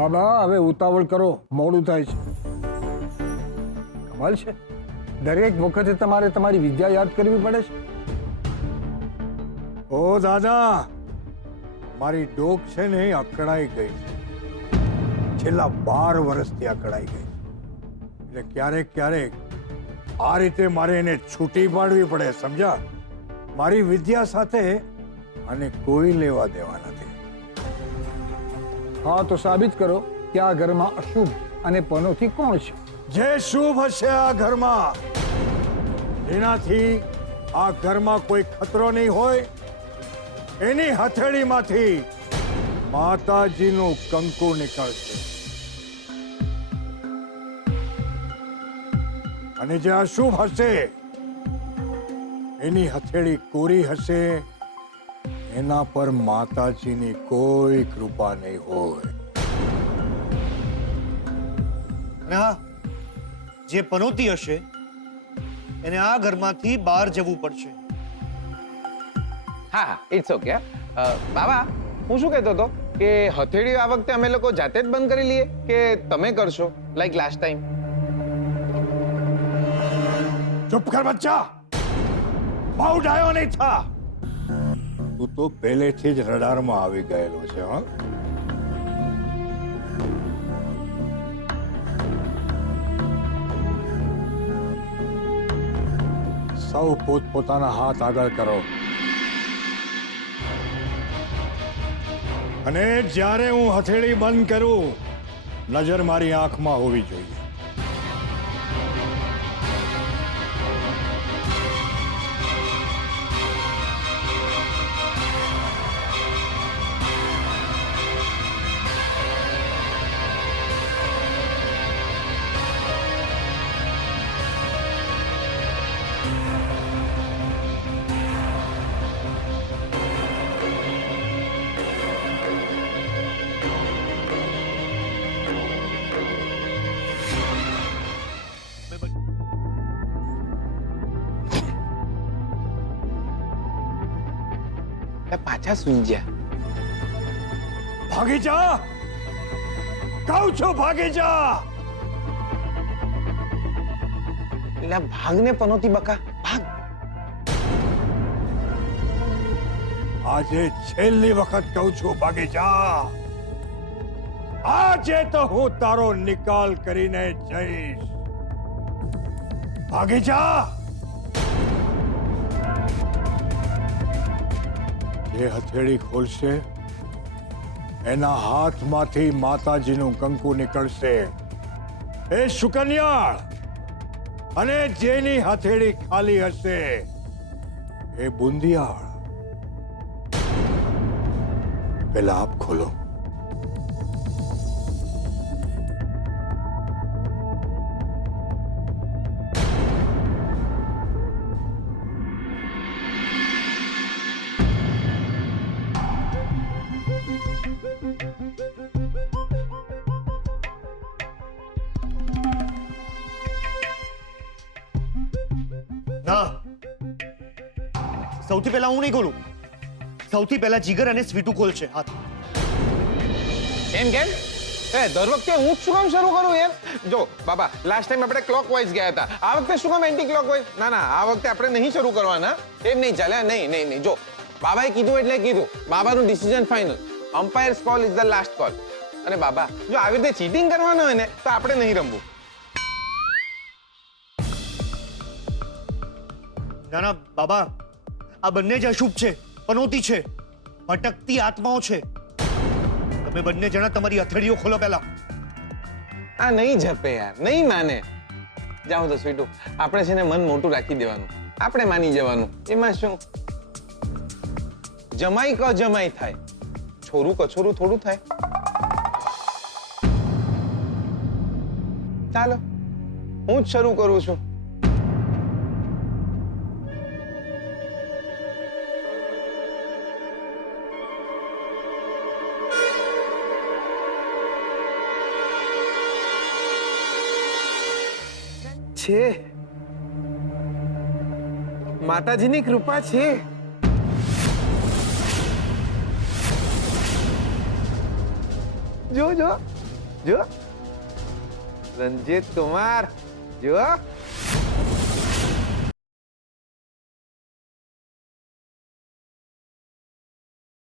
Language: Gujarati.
બાબા હવે ઉતાવળ કરો, મોડું થાય છે. કમાલ છે, દરેક વખતે તમારે તમારી વિદ્યા યાદ કરવી પડે છે. ઓ દાદા, મારી ડોક છે ને એ અકળાઈ ગઈ છે. છેલ્લા 12 વર્ષથી અકળાઈ ગઈ છે. એટલે ક્યારેક ક્યારેક આ રીતે મારે એને છૂટી પાડવી પડે, સમજ્યા? મારી વિદ્યા સાથે અને કોઈ લેવા દેવા નથી. હા તો સાબિત કરો કે આ ઘરમાં અશુભ અને પનોતી કોણ છે. જે શુભ હશે આ ઘરમાં, જેનાથી આ ઘરમાં કોઈ ખતરો નહીં હોય, એની હથેળીમાંથી માતાજીનું કંકુ નીકળશે. અને જે અશુભ હશે, એની હથેળી કોરી હશે, એના પર માતાજીની કોઈ કૃપા નહીં હોય. અને હા, જે પનોતી હશે એને આ ઘરમાંથી બહાર જવું પડશે. હા ઇટ્સ ઓકે. બાબા, હું શું કહેતો હતો કે હથેળી આ વખતે અમે લોકો જાતે જ બંધ કરી લઈએ કે તમે કરશો, લાઈક લાસ્ટ ટાઈમ? ચૂપ કર બચ્ચા, બહુ ડાયો નહીં થા. તું તો પહેલેથી જ રડારમાં આવી ગયેલો છે. હા, સૌ પોતપોતાના હાથ આગળ કરો. અને જ્યારે હું હથેળી બંધ કરું, નજર મારી આંખમાં હોવી જોઈએ. પાછા સુઈ ગયા. ભાગી જા, કહું છું ભાગી જા. એટલે ભાગને પનોતી બકા, ભાગ. આજે છેલ્લી વખત કહું છું, ભાગી જા. આજે તો હું તારો નિકાલ કરીને જઈશ. ભાગી જા. જે હથેળી ખોલશે, એના હાથમાંથી માતાજીનું કંકુ નીકળશે. એ શુકન્યાળ, અને જેની હથેળી ખાલી હશે એ બુંદિયાળ. પેલા આપ ખોલો. ના, સૌથી પહેલા હું નહીં ખોલું. સૌથી પહેલા જીગર અને સ્વીટુ ખોલશે હાથ. એમ કેમ? દર વખતે હું જ શું કામ શરૂ કરું યાર? જો બાબા, લાસ્ટ ટાઈમ આપણે ક્લોકવાઇઝ ગયા હતા, આ વખતે શું કામ એન્ટી ક્લોકવાઇઝ? ના ના, આ વખતે આપણે નહીં શરૂ કરવાના. એમ નહીં ચાલે. નહીં નહીં નહીં, જો બાબાએ કીધું એટલે કીધું. બાબાનું decision final. Umpire's call is the last call. અને બાબા, જો આવી રીતે ચીટિંગ કરવાનું હોય ને તો આપણે નહીં રમવું. ના ના બાબા, આ બંને જ અશુભ છે, પનોતી છે, ભટકતી આત્માઓ છે. તમે બંને જણા તમારી હથેળીઓ ખોલો પહેલા. આ નહીં જપે યાર, નહીં માને. જાઓ તો સ્વીટુ, આપણે છે ને મન મોટું રાખી દેવાનું, આપણે માની જવાનું. એમાં શું? જમાઈ ક જમાઈ થાય, છોરું કછોરું થોડું થાય. ચાલો, હું જ શરૂ કરું છું. છે, માતાજીની કૃપા છે. જો જો જો રણજીત કુમાર જો